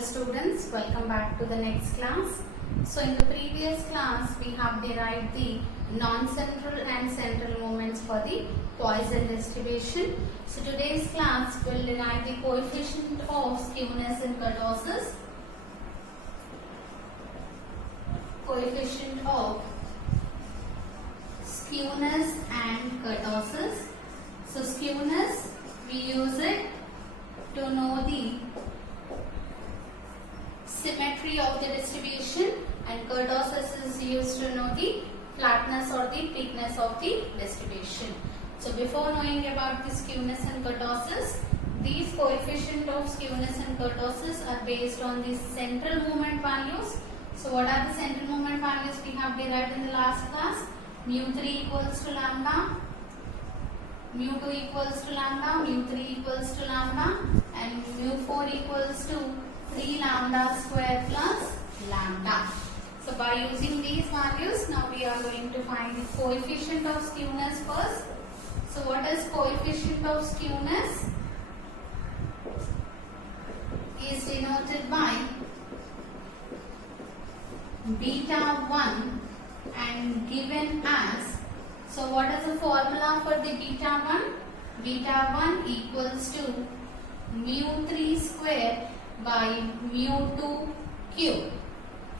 Dear students, welcome back to the next class. So in the previous class we have derived the non-central and central moments for the Poisson distribution. So today's class will derive the coefficient of skewness and kurtosis. Coefficient of skewness and kurtosis. So skewness, we use it to know the symmetry of the distribution, and kurtosis is used to know the flatness or the thickness of the distribution. So before knowing about the skewness and kurtosis, these coefficient of skewness and kurtosis are based on the central moment values. So what are the central moment values we have derived in the last class? Mu3 equals to lambda, mu2 equals to lambda, mu3 equals to lambda, and mu4 equals to 3 lambda square plus lambda. So by using these values, now we are going to find the coefficient of skewness first. So what is coefficient of skewness? Is denoted by beta 1 and given as, so what is the formula for the beta 1? Beta 1 equals to mu3 square by mu2 cube.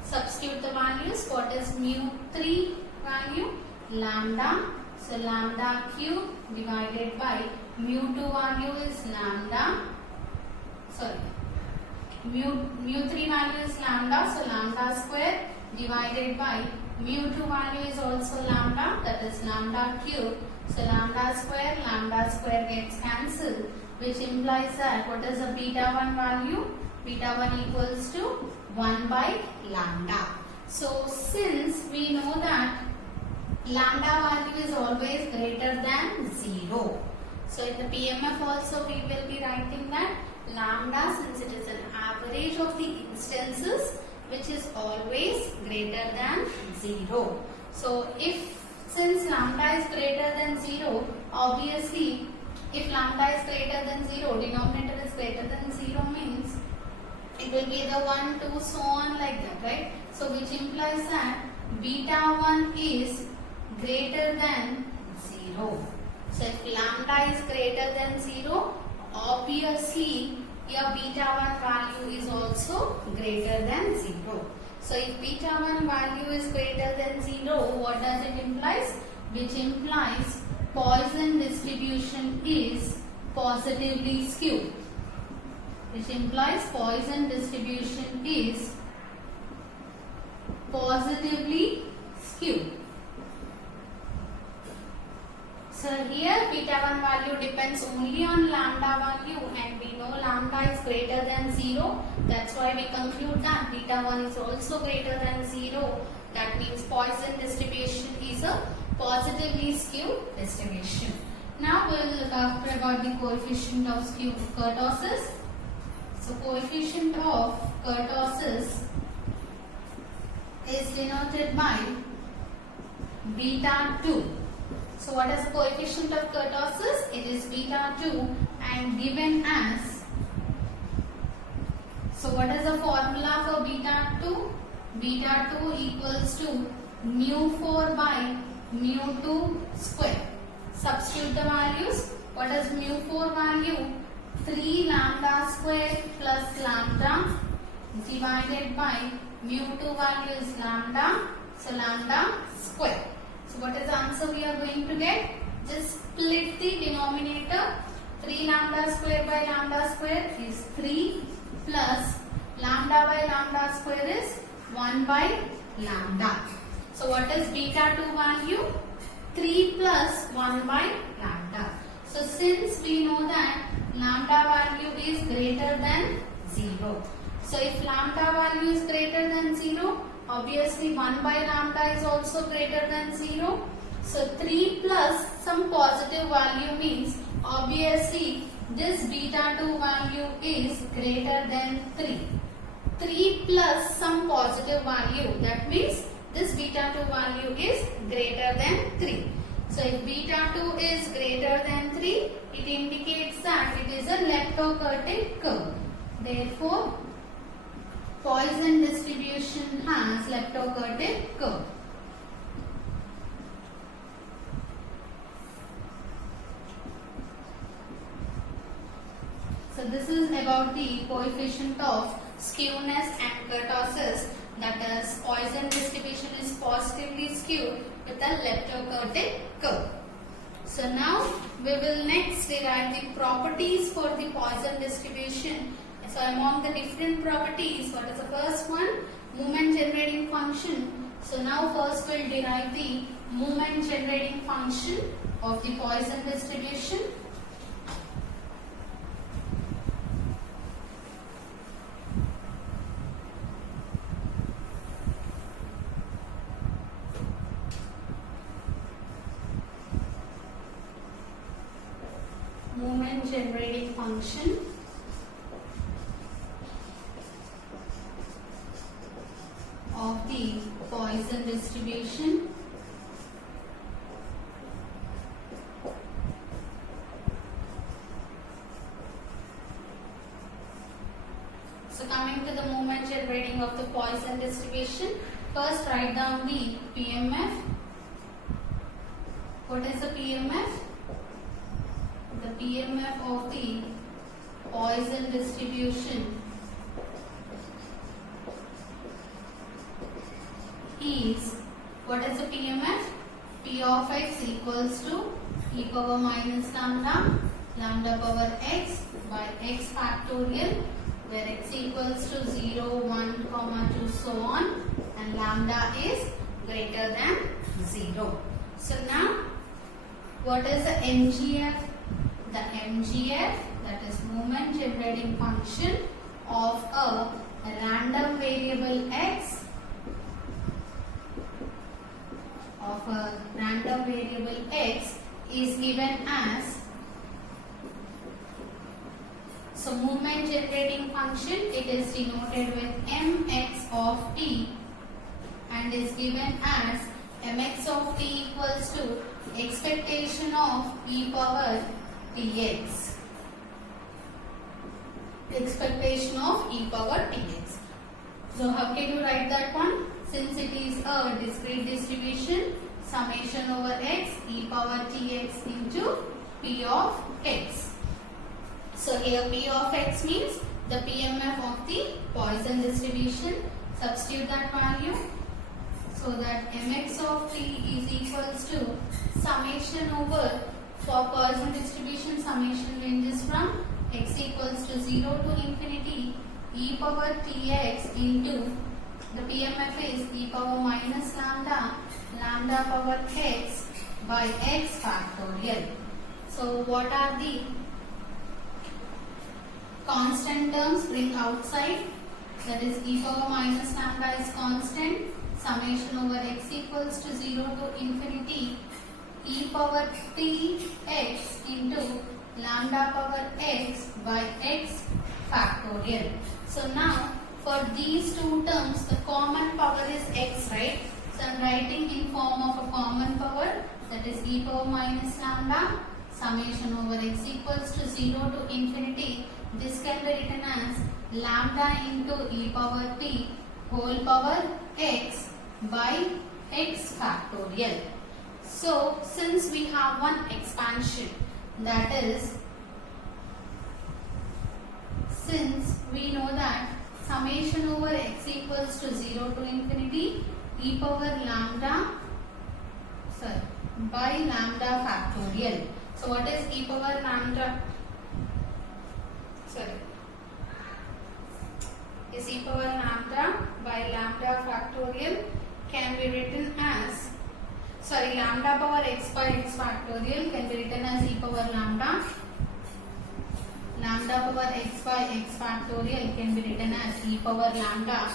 Substitute the values. What is mu3 value? Lambda. So lambda cube divided by mu2 value is lambda. Sorry. mu3 value is lambda. So lambda square divided by mu2 value is also lambda. That is lambda cube. So lambda square gets cancelled, which implies that what is the beta 1 value? Beta 1 equals to 1 by lambda. So since we know that lambda value is always greater than 0. So in the PMF also we will be writing that lambda, since it is an average of the instances, which is always greater than 0. So since lambda is greater than 0, obviously if lambda is greater than 0, denominator is greater than 0 means it will be the 1, 2, so on like that, right? So which implies that beta 1 is greater than 0. So if lambda is greater than 0, obviously your beta 1 value is also greater than 0. So if beta 1 value is greater than 0, what does it implies? Which implies Poisson distribution is positively skewed. Which implies Poisson distribution is positively skewed. So here beta 1 value depends only on lambda value, and we know lambda is greater than 0. That's why we conclude that beta 1 is also greater than 0. That means Poisson distribution is a positively skewed distribution. Now we will look after about the coefficient of kurtosis. So coefficient of kurtosis is denoted by beta 2. So what is the coefficient of kurtosis? It is beta 2 and given as, so what is the formula for beta 2? Beta 2 equals to mu4 by mu2 square. Substitute the values. What is mu4 value? 3 lambda square plus lambda divided by mu2 value is lambda, so lambda square. So what is the answer we are going to get? Just split the denominator. 3 lambda square by lambda square is 3 plus lambda by lambda square is 1 by lambda. So what is beta 2 value? 3 plus 1 by lambda. So since we know that lambda value is greater than 0. So if lambda value is greater than 0, obviously 1 by lambda is also greater than 0. So 3 plus some positive value means obviously this beta 2 value is greater than 3. 3 plus some positive value, that means this beta 2 value is greater than 3. So if beta 2 is greater than 3, it indicates that it is a leptokurtic curve. Therefore, distribution has leptocurtic curve. So this is about the coefficient of skewness and kurtosis, that is Poisson distribution is positively skewed with a leptocurtic curve. So now we will next derive the properties for the Poisson distribution. So among the different properties, what is the first one? Moment generating function. So now first we will derive the moment generating function of the Poisson distribution. Moment generating function of the Poisson distribution. So coming to the moment generating of the Poisson distribution, first write down the PMF. What is the PMF? The PMF of the Poisson distribution is, what is the PMF? P of x equals to e power minus lambda, lambda power x by x factorial, where x equals to 0, 1, 2, so on, and lambda is greater than 0. So now, what is the MGF? The MGF, that is moment generating function of a random variable x, is given as, so moment generating function, it is denoted with mx of t and is given as mx of t equals to expectation of e power tx. Expectation of e power tx. So how can you write that one? Since it is a discrete distribution, summation over x e power tx into p of x. So here p of x means the PMF of the Poisson distribution. Substitute that value. So that mx of t is equals to summation over, for Poisson distribution summation ranges from x equals to 0 to infinity e power tx into, the PMF is e power minus lambda, lambda power x by x factorial. So what are the constant terms? Bring outside, that is e power minus lambda is constant, summation over x equals to 0 to infinity e power t x into lambda power x by x factorial. So now for these two terms the common power is x, right? So I am writing in form of a common power, that is e power minus lambda, summation over x equals to 0 to infinity. This can be written as lambda into e power p whole power x by x factorial. So since we have one expansion, that is, since we know that summation over x equals to 0 to infinity e power lambda, by lambda factorial. So what is e power lambda? Is e power lambda by lambda factorial can be written as, lambda power x by x factorial can be written as e power lambda. Lambda power x by x factorial can be written as e power lambda.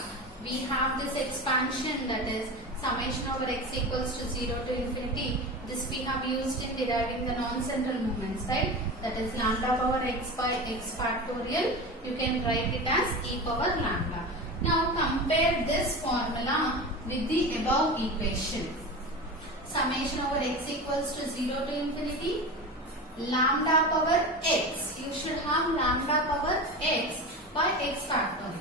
We have this expansion, that is summation over x equals to 0 to infinity. This we have used in deriving the non-central moments, right? That is lambda power x by x factorial. You can write it as e power lambda. Now compare this formula with the above equation. Summation over x equals to 0 to infinity lambda power x. You should have lambda power x by x factorial.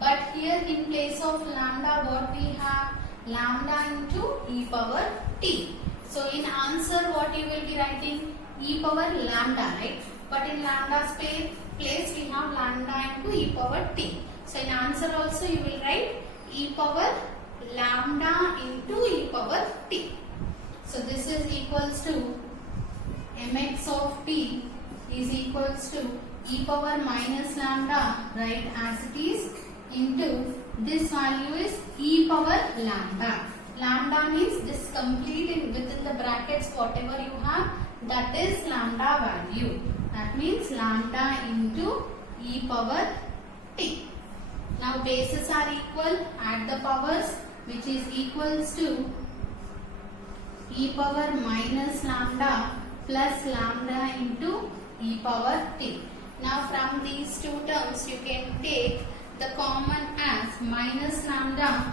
But here in place of lambda what we have? Lambda into e power t. So in answer what you will be writing? E power lambda, right? But in lambda's place we have lambda into e power t. So in answer also you will write e power lambda into e power t. So this is equals to mx of t is equals to e power minus lambda, right, as it is, into this value is e power lambda. Lambda means this complete within the brackets whatever you have, that is lambda value. That means lambda into e power t. Now bases are equal, add the powers, which is equals to e power minus lambda plus lambda into e power t. Now from these two terms you can take the common as minus lambda.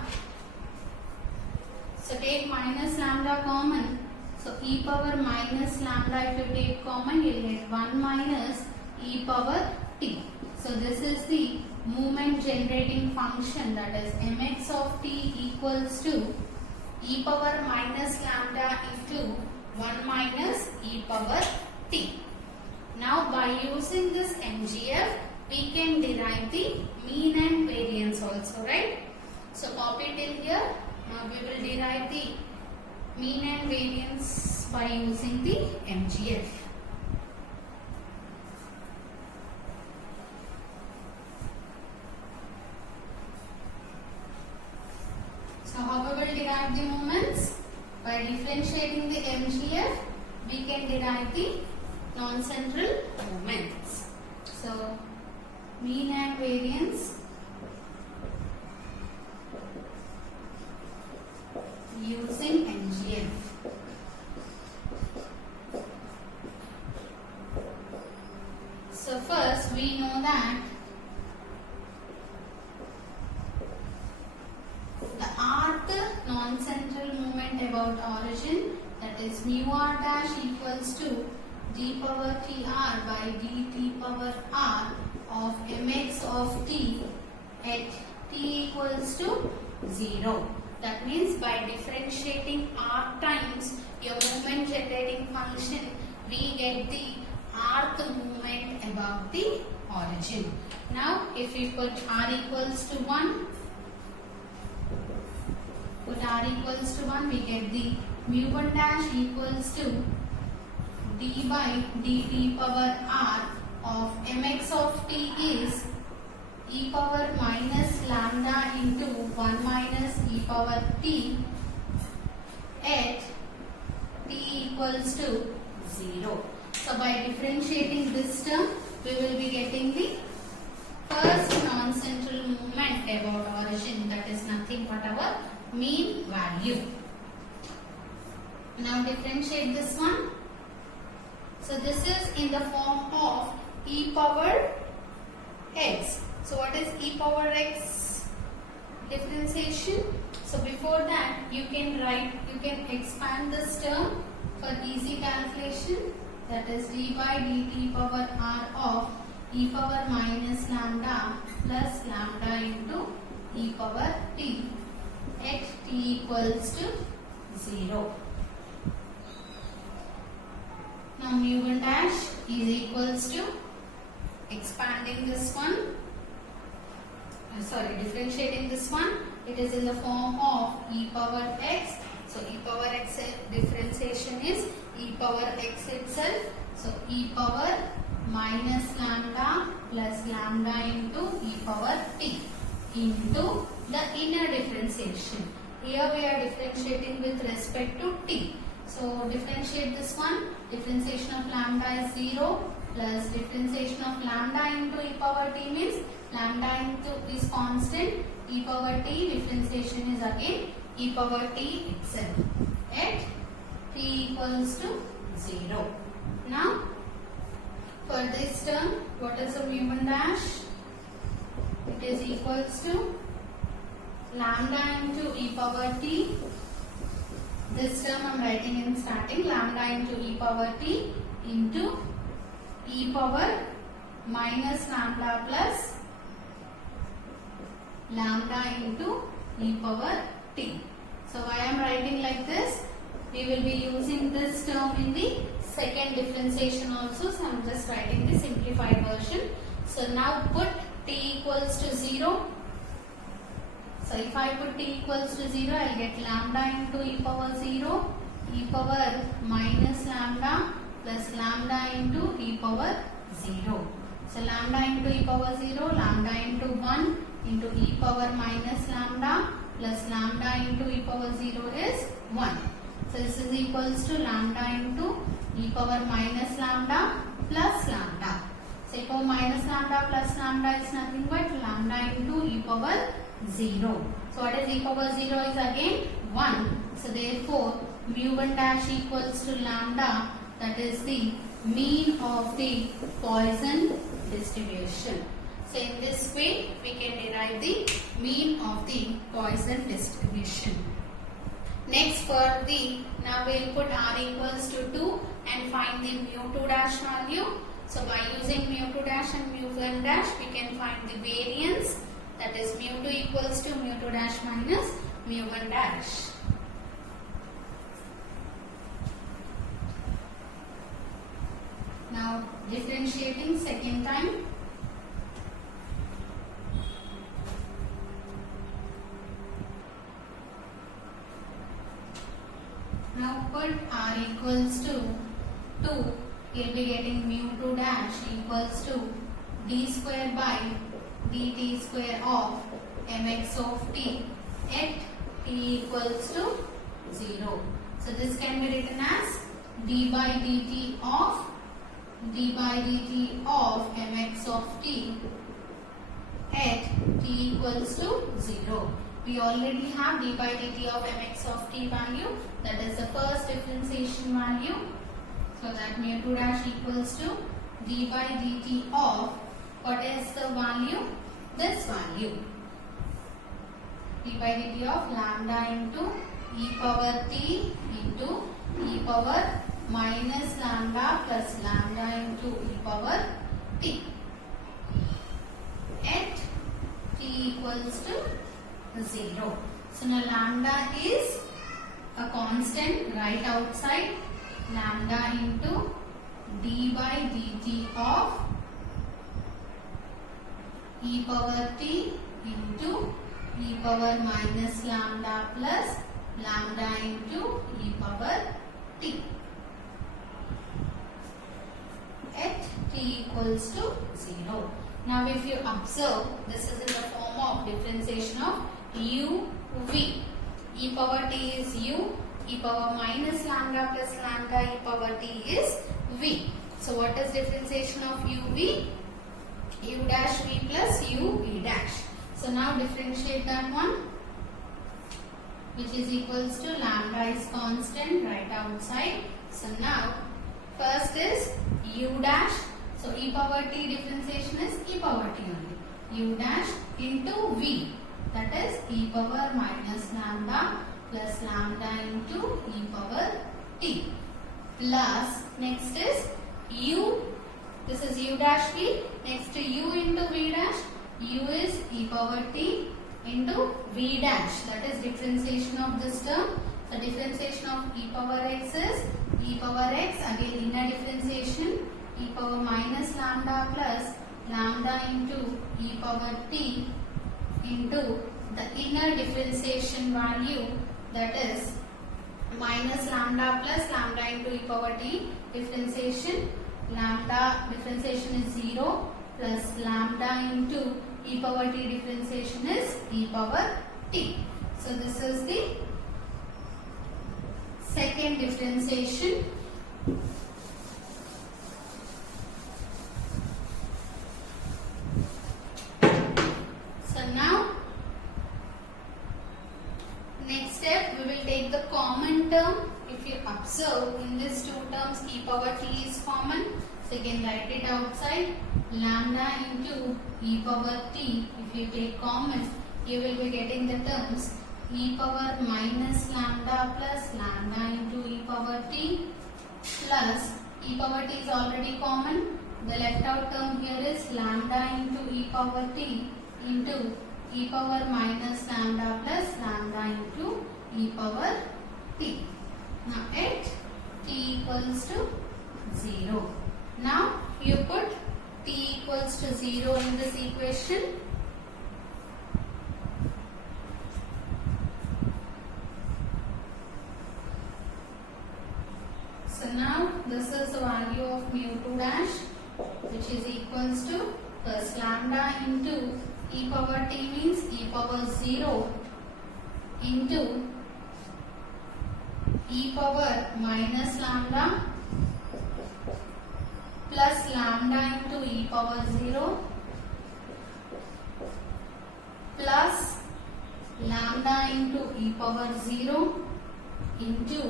So take minus lambda common. So e power minus lambda, if you take common you will get 1 minus e power t. So this is the moment generating function, that is mx of t equals to e power minus lambda into 1 minus e power t. Now by using this MGF we can derive the mean and variance also, right? So copy it in here. Now we will derive the mean and variance by using the MGF. So how we will derive the moments? By differentiating the MGF, we can derive the non-central moments. So mean and variance using MGF. So first we know that the rth non-central moment about origin, that is mu r dash equals to d power tr by dt power r of mx of t at t equals to 0. That means by differentiating r times your moment generating function, we get the rth moment about the origin. Now if we put r equals to 1, we get the mu1 dash equals to d by dt power r of mx of t is e power minus lambda into 1 minus e power t at t equals to 0. So by differentiating this term, we will be getting the first non-central moment about origin, that is nothing but our mean value. Now differentiate this one. So this is in the form of e power x. So what is e power x differentiation? So before that you can expand this term for easy calculation, that is d by dt power r of e power minus lambda plus lambda into e power t at t equals to 0. Now mu1 dash is equals to, expanding this one, differentiating this one, it is in the form of e power x. So e power x differentiation is e power x itself. So e power minus lambda plus lambda into e power t into the inner differentiation. Here we are differentiating with respect to t. So differentiate this one. Differentiation of lambda is 0 plus differentiation of lambda into e power t means lambda into is constant, e power t differentiation is again e power t itself at t equals to 0. Now for this term, what is the mu1 dash? It is equals to lambda into e power t. This term I am writing in starting, lambda into e power t into e power minus lambda plus lambda into e power t. So why I am writing like this? We will be using this term in the second differentiation also. So I am just writing the simplified version. So now put t equals to 0. So if I put t equals to 0, I will get lambda into e power 0, e power minus lambda plus lambda into e power 0. So lambda into e power 0, lambda into 1 into e power minus lambda plus lambda into e power 0 is 1. So this is equals to lambda into e power minus lambda plus lambda. So e power minus lambda plus lambda is nothing but lambda into e power 0. So what is e power 0 is again 1. So therefore mu 1 dash equals to lambda, that is the mean of the Poisson distribution. So in this way we can derive the mean of the Poisson distribution. Next for the, now we will put r equals to 2 and find the mu 2 dash value. So by using mu 2 dash and mu 1 dash we can find the variance, that is mu 2 equals to mu 2 dash minus mu 1 dash. Now differentiating second time. Now put r equals to 2, we will be getting mu 2 dash equals to d square by dt square of mx of t at t equals to 0. So this can be written as d by dt of mx of t at t equals to 0. We already have d by dt of mx of t value, that is the first differentiation value. So that mu 2 dash equals to d by dt of, what is the value? This value. d by dt of lambda into e power t into e power minus lambda plus lambda into e power t at t equals to 0. So now lambda is a constant right outside, lambda into d by dt of e power t into e power minus lambda plus lambda into e power t at t equals to 0. Now if you observe, this is in the form of differentiation of u v. E power t is u, e power minus lambda plus lambda e power t is v. So what is differentiation of u v? U dash v plus u v dash. So now differentiate that one, which is equals to lambda is constant right outside. So now first is u dash. So e power t differentiation is e power t only. U dash into v, that is e power minus lambda plus lambda into e power t, plus next is u, this is u dash v, next to u into v dash, u is e power t into v dash, that is differentiation of this term. So differentiation of e power x is e power x, again inner differentiation, e power minus lambda plus lambda into e power t into the inner differentiation value, that is minus lambda plus lambda into e power t differentiation, lambda differentiation is 0 plus lambda into e power t differentiation is e power t. So this is the second differentiation. So now next step, we will take the common term. If you observe in these two terms, e power t is common. So you can write it outside, lambda into e power t. If you take common, you will be getting the terms e power minus lambda plus lambda into e power t plus e power t is already common. The left out term here is lambda into e power t into e power minus lambda plus lambda into e power t. Now at t equals to 0. Now you put t equals to 0 in this equation. So now this is the value of mu 2 dash, which is equals to first lambda into e power t means e power 0 into e power minus lambda plus lambda into e power 0 plus lambda into e power 0 into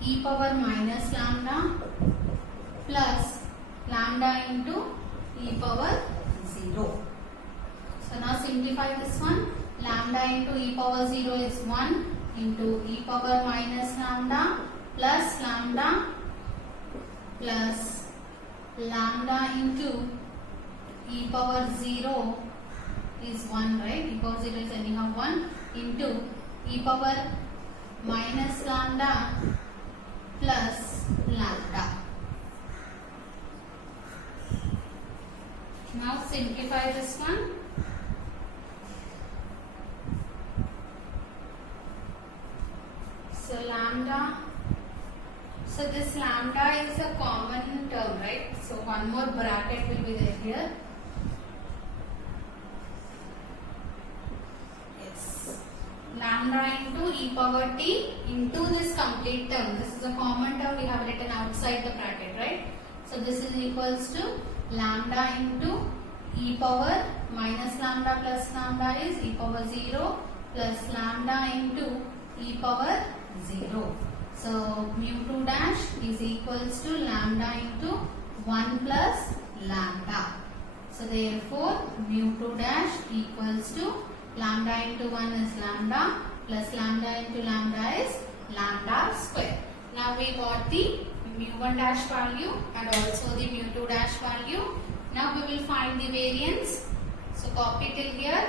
e power minus lambda plus lambda into e power 0. So now simplify this one. Lambda into e power 0 is 1 into e power minus lambda plus lambda plus lambda into e power 0 is 1, right? E power 0 is anyhow 1 into e power minus lambda plus lambda. Now simplify this one. So lambda, so this lambda is a common term, right? So one more bracket will be there here. Yes. Lambda into e power t into this complete term. This is a common term we have written outside the bracket, right? So this is equals to lambda into e power minus lambda plus lambda is e power 0 plus lambda into e power 0. So mu 2 dash is equals to lambda into 1 plus lambda. So therefore mu 2 dash equals to lambda into 1 is lambda plus lambda into lambda is lambda square. Now we got the mu 1 dash value and also the mu 2 dash value. Now we will find the variance. So copy till here.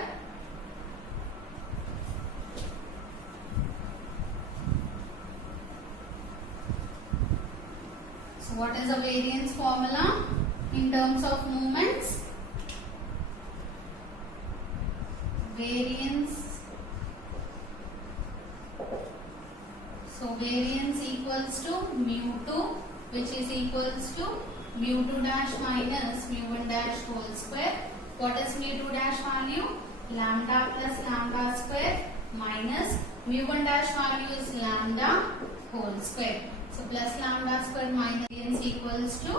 So what is the variance formula in terms of moments? Variance. So variance equals to mu 2, which is equals to mu 2 dash minus mu 1 dash whole square. What is mu 2 dash value? Lambda plus lambda square minus mu 1 dash value is lambda whole square. So plus lambda square minus variance equals to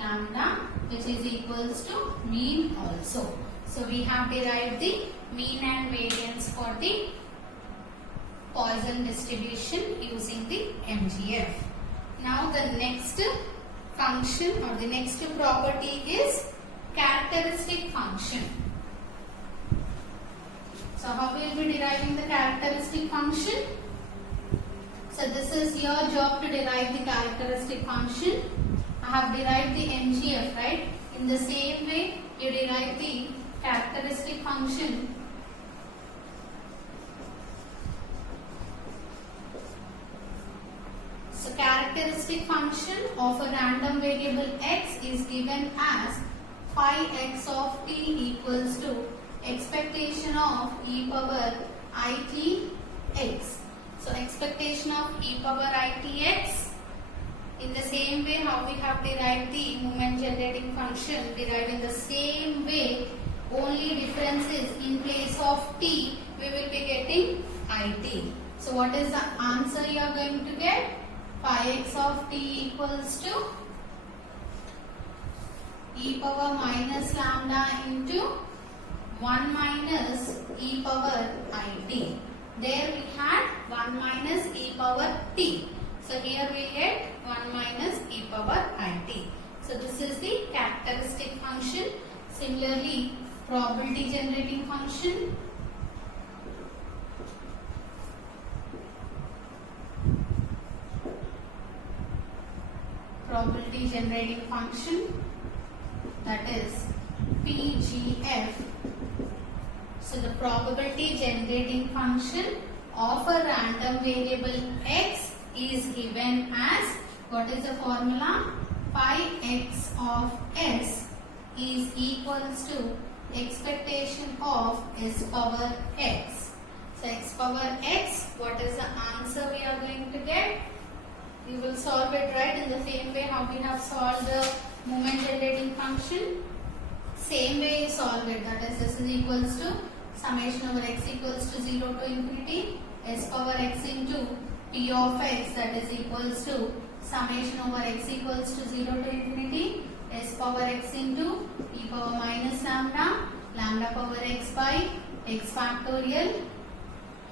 lambda, which is equals to mean also. So we have derived the mean and variance for the Poisson distribution using the MGF. Now the next function or the next property is characteristic function. So how we will be deriving the characteristic function? So this is your job to derive the characteristic function. I have derived the MGF, right? In the same way you derive the characteristic function. So characteristic function of a random variable x is given as phi x of t equals to expectation of e power it x. So expectation of e power it x, in the same way how we have derived the moment generating function, derived in the same way, only difference is in place of t we will be getting it. So what is the answer you are going to get? Phi x of t equals to e power minus lambda into 1 minus e power it. There we had 1 minus e power t. So here we get 1 minus e power it. So this is the characteristic function. Similarly, probability generating function. Probability generating function, that is PGF. So the probability generating function of a random variable x is given as, what is the formula? Pi x of s is equals to expectation of s power x. So x power x, what is the answer we are going to get? We will solve it right in the same way how we have solved the moment generating function. Same way you solve it, that is s is equals to summation over x equals to 0 to infinity s power x into p of x, that is equals to summation over x equals to 0 to infinity s power x into e power minus lambda, lambda power x by x factorial.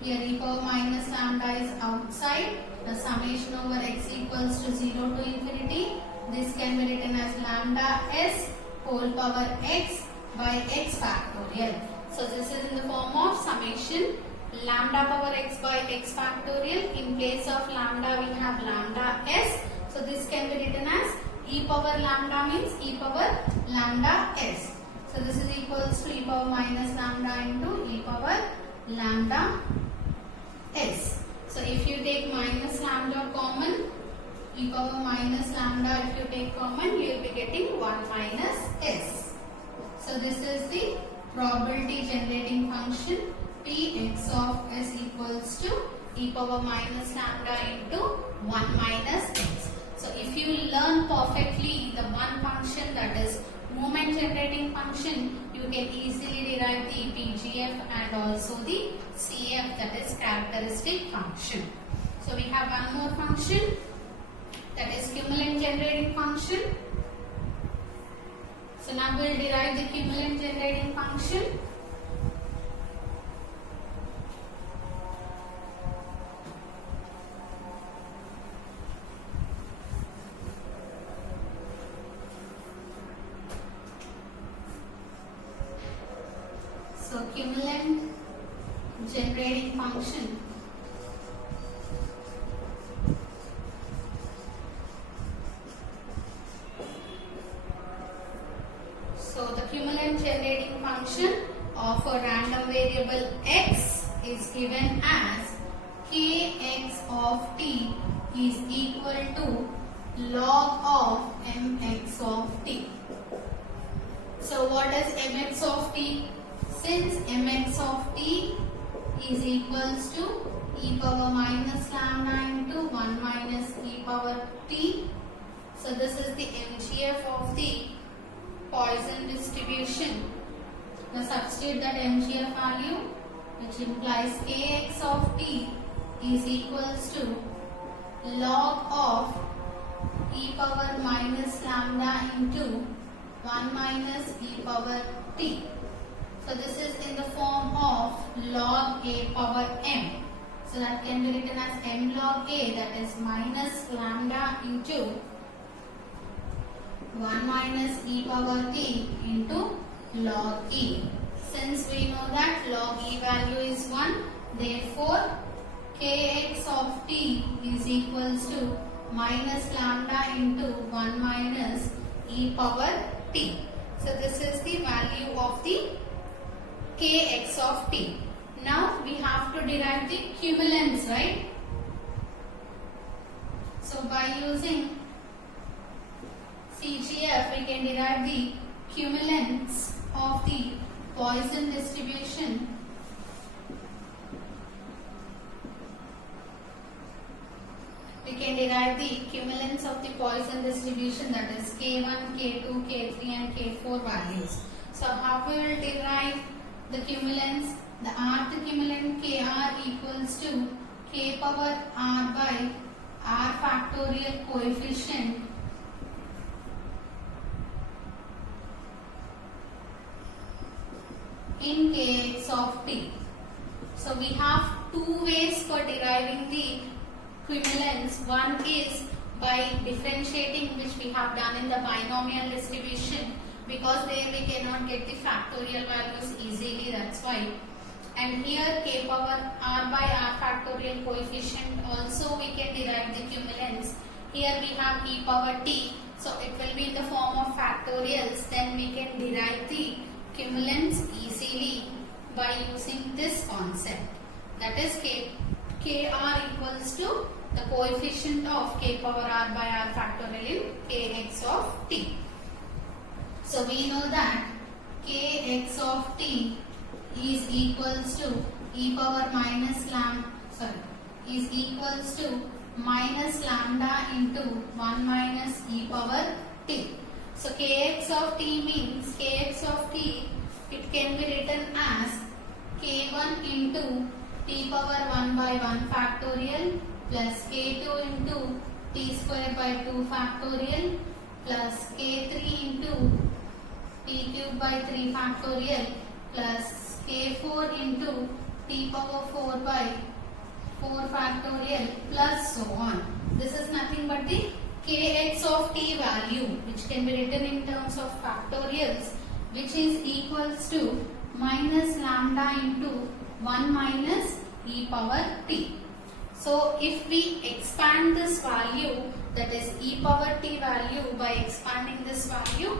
Here e power minus lambda is outside. The summation over x equals to 0 to infinity. This can be written as lambda s whole power x by x factorial. So this is in the form of summation lambda power x by x factorial. In place of lambda we have lambda s. So this can be written as e power lambda means e power lambda s. So this is equals to e power minus lambda into e power lambda s. So if you take minus lambda common, e power minus lambda if you take common, you will be getting 1 minus s. So this is the probability generating function Px of s equals to e power minus lambda into 1 minus x. So if you learn perfectly the one function, that is moment generating function, you can easily derive the PGF and also the CF, that is characteristic function. So we have one more function, that is cumulant generating function. So now we will derive the cumulant generating function. So cumulant generating function. So the cumulant generating function of a random variable x is given as kx of t is equal to log of mx of t. So what is mx of t? Since mx of t is equals to e power minus lambda into 1 minus e power t. So this is the MGF of the Poisson distribution. Now substitute that MGF value, which implies kx of t is equals to log of e power minus lambda into 1 minus e power t. So this is in the form of log a power m. So that can be written as m log a, that is minus lambda into 1 minus e power t into log e. Since we know that log e value is 1, therefore kx of t is equals to minus lambda into 1 minus e power t. So this is the value of the kx of t. Now we have to derive the cumulants, right? So by using CGF we can derive the cumulants of the Poisson distribution. We can derive the cumulants of the Poisson distribution, that is k1, k2, k3 and k4 values. So how we will derive the cumulants? The rth cumulant kr equals to k power r by r factorial coefficient in kx of t. So we have two ways for deriving the cumulants. One is by differentiating, which we have done in the binomial distribution, because there we cannot get the factorial values easily, that's why. And here k power r by r factorial coefficient, also we can derive the cumulants. Here we have e power t, so it will be in the form of factorials, then we can derive the cumulants easily. by using this concept. That is kr equals to the coefficient of k power r by r factorial in kx of t. So we know that kx of t is equals to e power minus minus lambda into 1 minus e power t. So kx of t means kx of t, it can be written as k1 into t power 1 by 1 factorial plus k2 into t square by 2 factorial plus k3 into t cube by 3 factorial plus k4 into t power 4 by 4 factorial plus so on. This is nothing but the kx of t value, which can be written in terms of factorials, which is equals to minus lambda into 1 minus e power t. So if we expand this value, that is e power t value, by expanding this value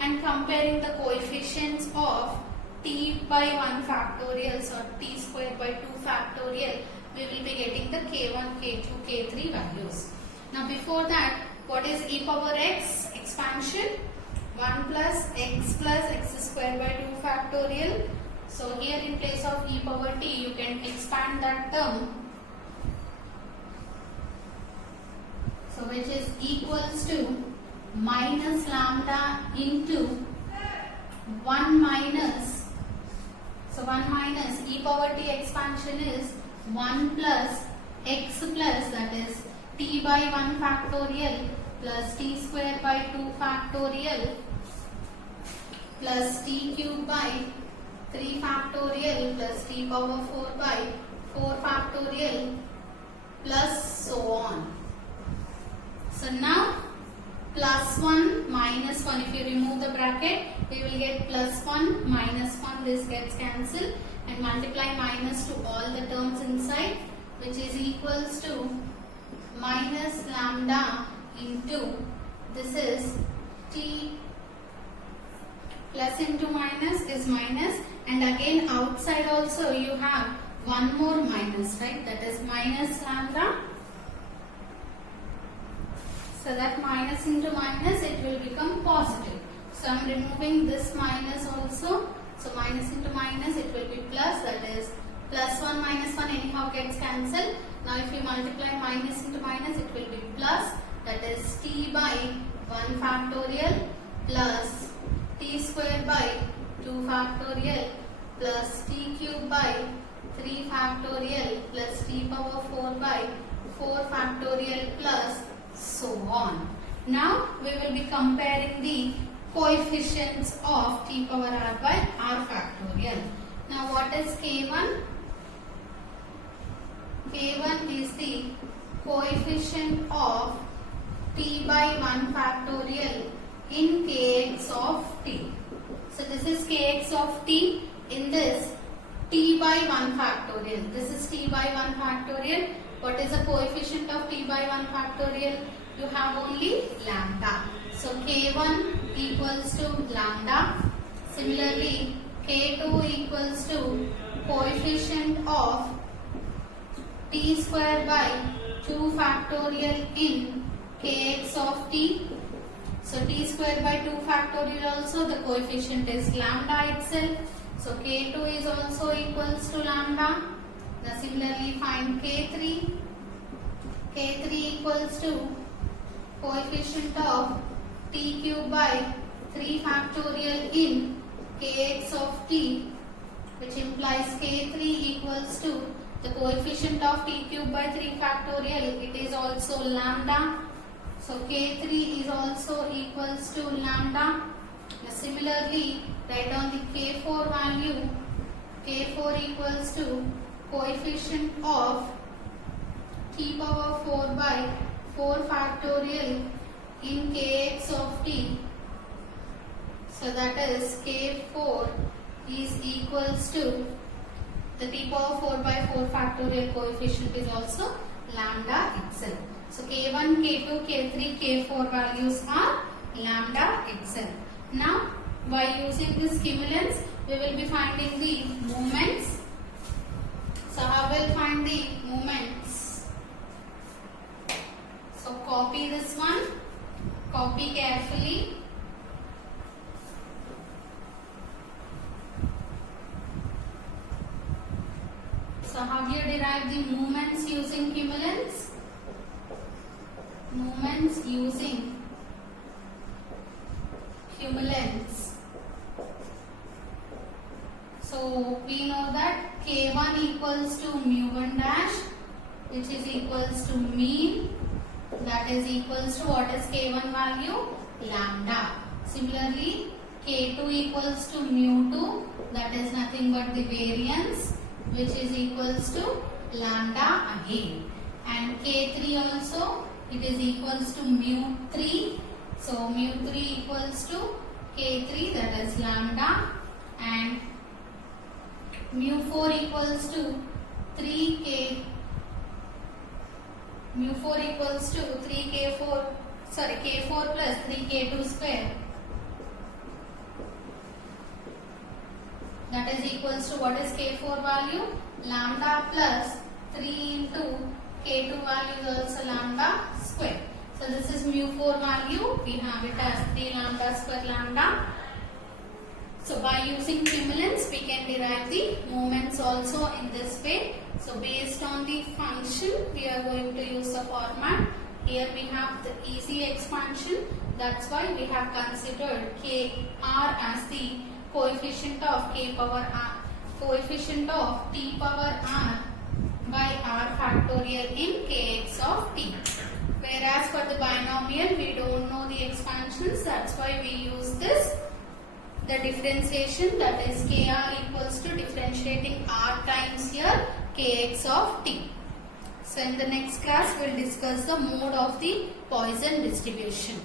and comparing the coefficients of t by 1 factorials or t square by 2 factorial, we will be getting the k1, k2, k3 values. Now before that, what is e power x expansion? 1 plus x square by 2 factorial. So here in place of e power t, you can expand that term. So which is equals to minus lambda into 1 minus. So 1 minus e power t expansion is 1 plus x plus, that is t by 1 factorial plus t square by 2 factorial plus t cube by 3 factorial plus t power 4 by 4 factorial plus so on. So now plus 1 minus 1, if you remove the bracket, we will get plus 1 minus 1, this gets cancelled, and multiply minus to all the terms inside, which is equals to minus lambda into, this is t plus into minus is minus, and again outside also you have one more minus, right? That is minus lambda. So that minus into minus, it will become positive. So I am removing this minus also. So minus into minus, it will be plus, that is plus 1 minus 1 anyhow gets cancelled. Now if you multiply minus into minus, it will be plus, that is t by 1 factorial plus t square by 2 factorial plus t cube by 3 factorial plus t power 4 by 4 factorial plus so on. Now we will be comparing the coefficients of t power r by r factorial. Now what is k1? K1 is the coefficient of t by 1 factorial in kx of t. So this is kx of t, in this t by 1 factorial. This is t by 1 factorial. What is the coefficient of t by 1 factorial? You have only lambda. So k1 equals to lambda. Similarly, k2 equals to coefficient of t square by 2 factorial in kx of t. So t square by 2 factorial also, the coefficient is lambda itself. So k2 is also equals to lambda. Now similarly find k3. K3 equals to coefficient of t cube by 3 factorial in kx of t, which implies k3 equals to the coefficient of t cube by 3 factorial. It is also lambda. So k3 is also equals to lambda. Now similarly, write down the k4 value. K4 equals to coefficient of t power 4 by 4 factorial in kx of t. So that is k4 is equals to the t power 4 by 4 factorial coefficient is also lambda itself. So k1, k2, k3, k4 values are lambda itself. Now by using this cumulants, we will be finding the moments. So how will find the moments? So copy this one, copy carefully. So how do you derive the moments using cumulants? Moments using cumulants. So we know that K1 equals to mu1 dash, which is equals to mean, that is equals to what is K1 value? Lambda. Similarly, K2 equals to mu2, that is nothing but the variance, which is equals to lambda again. And K3 also, it is equals to mu3. So mu3 equals to K3, that is lambda, and mu4 equals to 3K. Mu4 equals to 3K4, sorry, K4 plus 3K2 square. That is equals to what is K4 value? Lambda plus 3 into K2 value is also lambda square. So this is mu4 value. We have it as 3 lambda square lambda. So by using cumulants, we can derive the moments also in this way. So based on the function, we are going to use the format. Here we have the easy expansion. That's why we have considered Kr as the coefficient of K power R, coefficient of T power R by R factorial in Kx of T. Whereas for the binomial, we don't know the expansions. That's why we use this. The differentiation, that is Kr equals to differentiating R times here Kx of T. So in the next class, we'll discuss the mode of the Poisson distribution.